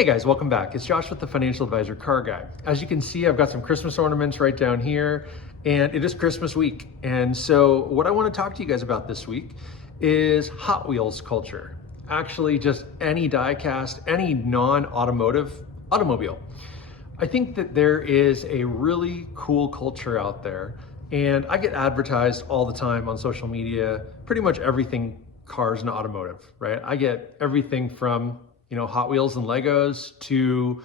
Hey guys, welcome back. It's Josh with the Financial Advisor Car Guy. As you can see, I've got some Christmas ornaments right down here, and it is Christmas week. And so what I want to talk to you guys about this week is Hot Wheels culture. Actually, just any die-cast, any non-automotive automobile. I think that there is a really cool culture out there, and I get advertised all the time on social media, pretty much everything cars and automotive, right? I get everything from Hot Wheels and Legos to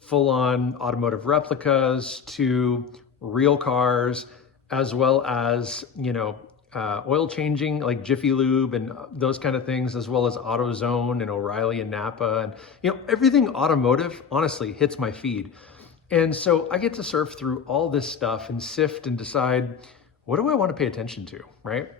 full-on automotive replicas to real cars, as well as, oil changing like Jiffy Lube and those kind of things, as well as AutoZone and O'Reilly and Napa. And, everything automotive, honestly, hits my feed. And so I get to surf through all this stuff and sift and decide, what do I want to pay attention to, right?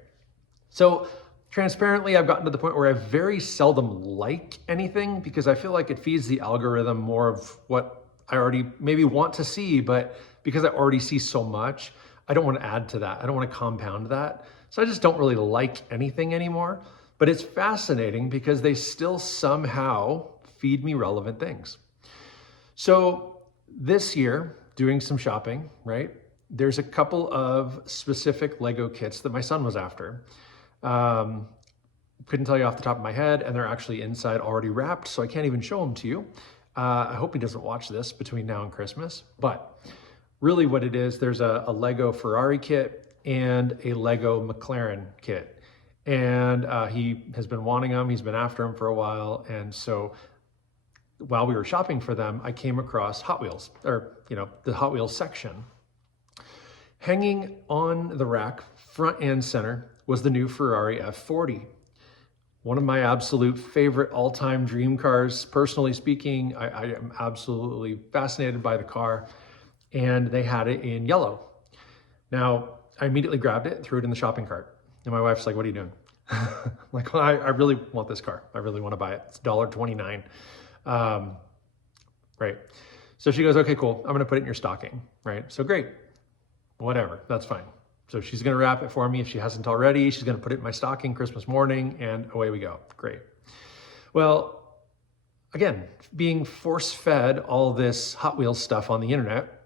So transparently, I've gotten to the point where I very seldom like anything because I feel like it feeds the algorithm more of what I already maybe want to see, but because I already see so much, I don't want to add to that. I don't want to compound that. So I just don't really like anything anymore, but it's fascinating because they still somehow feed me relevant things. So this year, doing some shopping, right? There's a couple of specific Lego kits that my son was after. Couldn't tell you off the top of my head, and they're actually inside already wrapped, so I can't even show them to you. I hope he doesn't watch this between now and Christmas, but really what it is, there's a Lego Ferrari kit and a Lego McLaren kit. And he has been wanting them, he's been after them for a while, and so while we were shopping for them, I came across Hot Wheels, or the Hot Wheels section. Hanging on the rack, front and center, was the new Ferrari F40. One of my absolute favorite all-time dream cars. Personally speaking, I am absolutely fascinated by the car, and they had it in yellow. Now, I immediately grabbed it and threw it in the shopping cart. And my wife's like, what are you doing? Like, well, I really want this car. I really want to buy it. It's $1.29. Right. So she goes, okay, cool. I'm going to put it in your stocking. Right. So great. Whatever. That's fine. So she's going to wrap it for me if she hasn't already. She's going to put it in my stocking Christmas morning, and away we go. Great. Well, again, being force-fed all this Hot Wheels stuff on the internet,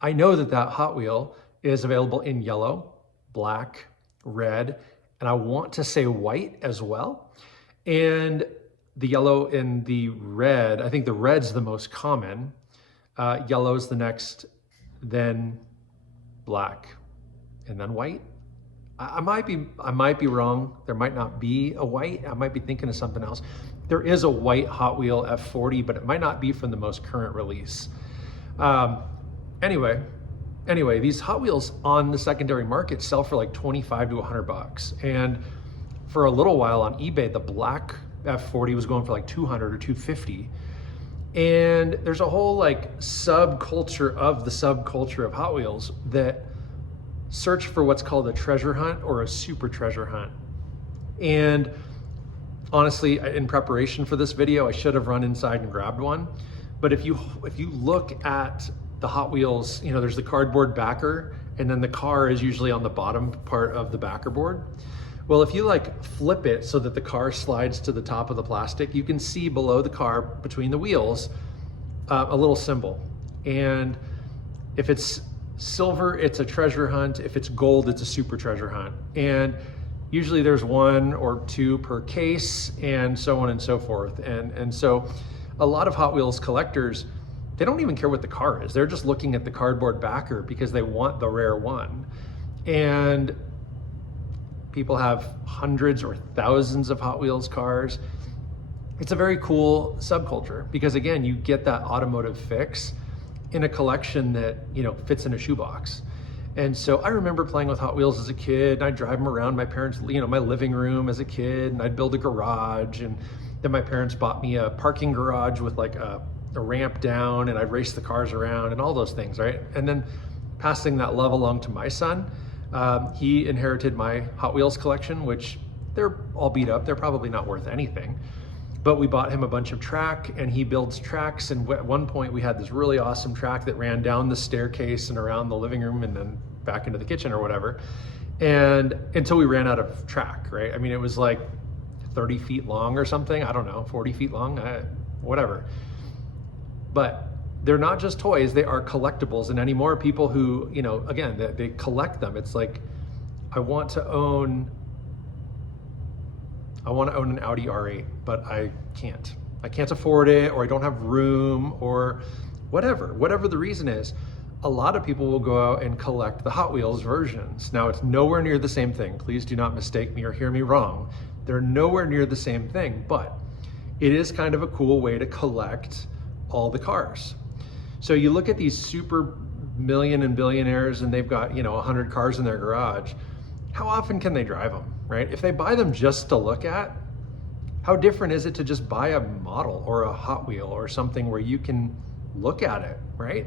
I know that Hot Wheel is available in yellow, black, red, and I want to say white as well. And the yellow and the red, I think the red's the most common. Yellow's the next, then black, and then white. I might be wrong. There might not be a white. I might be thinking of something else. There is a white Hot Wheel F40, but it might not be from the most current release. Anyway, these Hot Wheels on the secondary market sell for like 25 to 100 bucks. And for a little while on eBay, the black F40 was going for like 200 or 250. And there's a whole like subculture of Hot Wheels that search for what's called a treasure hunt or a super treasure hunt. And honestly, in preparation for this video, I should have run inside and grabbed one. But if you look at the Hot Wheels, there's the cardboard backer, and then the car is usually on the bottom part of the backer board. Well, if you like flip it so that the car slides to the top of the plastic, you can see below the car between the wheels a little symbol. And if it's silver, it's a treasure hunt. If it's gold, it's a super treasure hunt. And usually there's one or two per case, and so on and so forth. And so a lot of Hot Wheels collectors, they don't even care what the car is. They're just looking at the cardboard backer because they want the rare one. And people have hundreds or thousands of Hot Wheels cars. It's a very cool subculture because, again, you get that automotive fix in a collection that, fits in a shoebox. And so I remember playing with Hot Wheels as a kid, and I'd drive them around my parents', my living room as a kid, and I'd build a garage. And then my parents bought me a parking garage with like a ramp down, and I'd race the cars around and all those things, right? And then passing that love along to my son, he inherited my Hot Wheels collection, which they're all beat up. They're probably not worth anything. But we bought him a bunch of track, and he builds tracks. And at one point we had this really awesome track that ran down the staircase and around the living room and then back into the kitchen or whatever. And until we ran out of track, right? I mean, it was like 30 feet long or something. I don't know, 40 feet long, whatever. But they're not just toys, they are collectibles. And anymore, people who, you know, again, they collect them. It's like, I want to own an Audi R8, but I can't. I can't afford it, or I don't have room, or whatever the reason is. A lot of people will go out and collect the Hot Wheels versions. Now, it's nowhere near the same thing. Please do not mistake me or hear me wrong. They're nowhere near the same thing, but it is kind of a cool way to collect all the cars. So you look at these super million and billionaires and they've got, you know, 100 cars in their garage. How often can they drive them, right? If they buy them just to look at, how different is it to just buy a model or a Hot Wheel or something where you can look at it, right?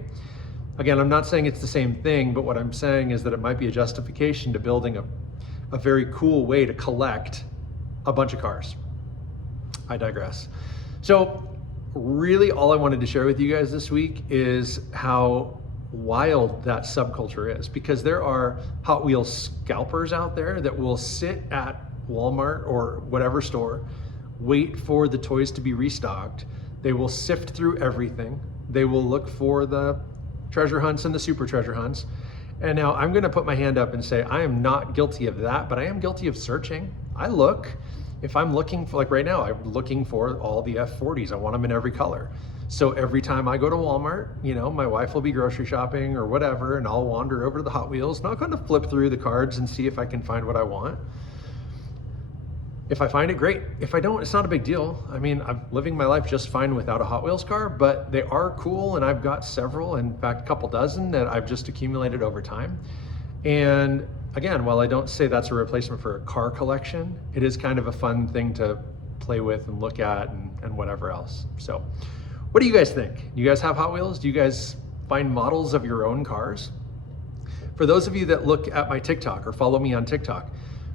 Again, I'm not saying it's the same thing, but what I'm saying is that it might be a justification to building a very cool way to collect a bunch of cars. I digress. So really all I wanted to share with you guys this week is how wild that subculture is, because there are Hot Wheels scalpers out there that will sit at Walmart or whatever store, wait for the toys to be restocked. They will sift through everything. They will look for the treasure hunts and the super treasure hunts. And now I'm gonna put my hand up and say, I am not guilty of that, but I am guilty of searching. I look. If I'm looking for, like right now, I'm looking for all the F40s. I want them in every color. So every time I go to Walmart, you know, my wife will be grocery shopping or whatever, and I'll wander over to the Hot Wheels and I'll kind of flip through the cards and see if I can find what I want. If I find it, great. If I don't, it's not a big deal. I mean, I'm living my life just fine without a Hot Wheels car, but they are cool, and I've got several, in fact, a couple dozen that I've just accumulated over time. And again, while I don't say that's a replacement for a car collection, it is kind of a fun thing to play with and look at and whatever else. So what do you guys think? Do you guys have Hot Wheels? Do you guys find models of your own cars? For those of you that look at my TikTok or follow me on TikTok,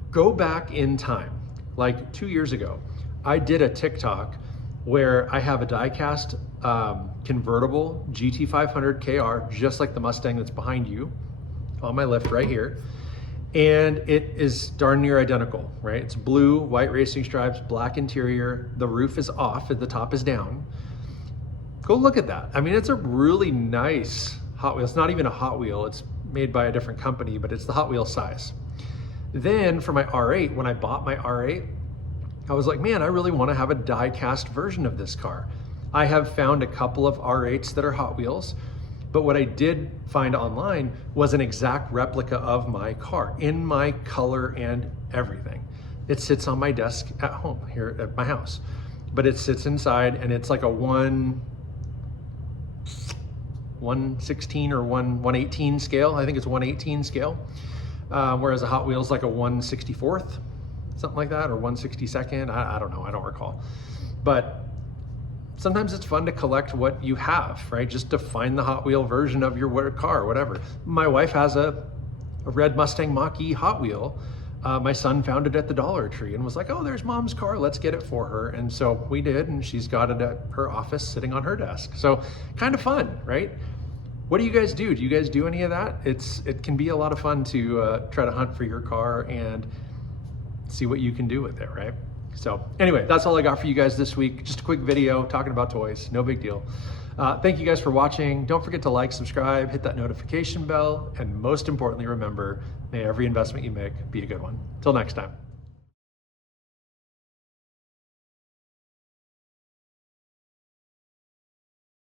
go back in time. Like 2 years ago, I did a TikTok where I have a die-cast convertible GT500 KR, just like the Mustang that's behind you on my left right here. And it is darn near identical, right? It's blue, white racing stripes, black interior. The roof is off and the top is down. Go look at that. I mean, it's a really nice Hot Wheel. It's not even a Hot Wheel. It's made by a different company, but it's the Hot Wheel size. Then for my R8, when I bought my R8, I was like, man, I really want to have a die-cast version of this car. I have found a couple of R8s that are Hot Wheels, but what I did find online was an exact replica of my car in my color and everything. It sits on my desk at home here at my house, but it sits inside and it's like a 1/16 or 1/18 scale. I think it's 1/18 scale. Whereas a Hot Wheels like a 1/64th, something like that, or 1/62nd. I don't know, I don't recall. But sometimes it's fun to collect what you have, right? Just to find the Hot Wheel version of your car, whatever. My wife has a red Mustang Mach-E Hot Wheel. My son found it at the Dollar Tree and was like, oh, there's mom's car, let's get it for her. And so we did, and she's got it at her office sitting on her desk. So kind of fun, right? What do you guys do? Do you guys do any of that? It can be a lot of fun to try to hunt for your car and see what you can do with it, right? So anyway, that's all I got for you guys this week. Just a quick video talking about toys, no big deal. Thank you guys for watching. Don't forget to like, subscribe, hit that notification bell, and most importantly, remember, may every investment you make be a good one. Till next time.